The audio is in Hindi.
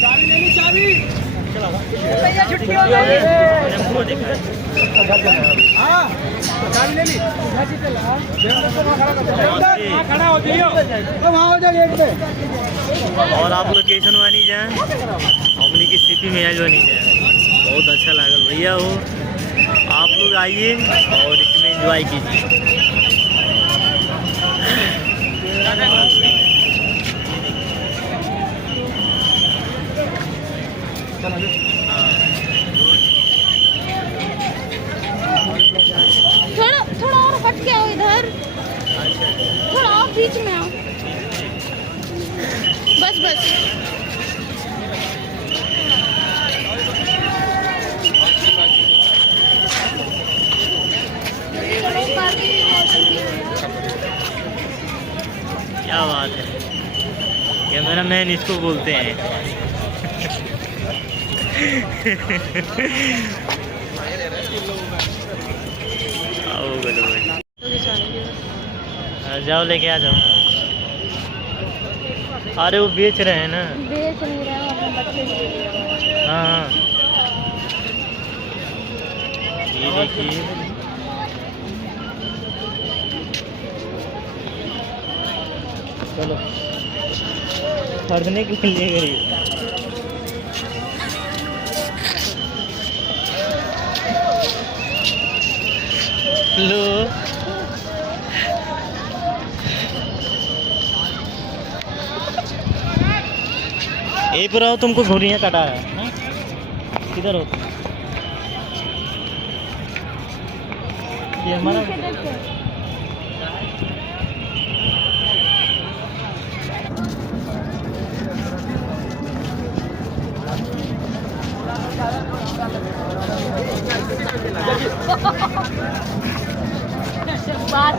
चाबी ले ली चाबी। भैया छुट्टी हो गई। हाँ चाबी ले ली। खड़ा हो जाइए। वहाँ हो जाए गेट पे। और आप लोकेशन बनी जाए हमनी की सिटी मैच बनी जाए, बहुत अच्छा लागल भैया हो। आप लोग आइए और इसमें एंजॉय कीजिए। थोड़ा थोड़ा और हट के आओ इधर, थोड़ा और बीच में आओ, बस बस। क्या बात है, कैमरा मैन इसको बोलते हैं। आओ बोलो भाई। जाओ लेके आ जाओ। अरे वो बेच रहे हैं ना। बेच नहीं रहे हो अपने बच्चे के लिए। हाँ हाँ ये देखिए, चलो खरीदने के लिए गई लो। यहीं पर आओ, तुमको घुड़ियाँ कटा है ना? किधर हो तुम? ये हमारा बात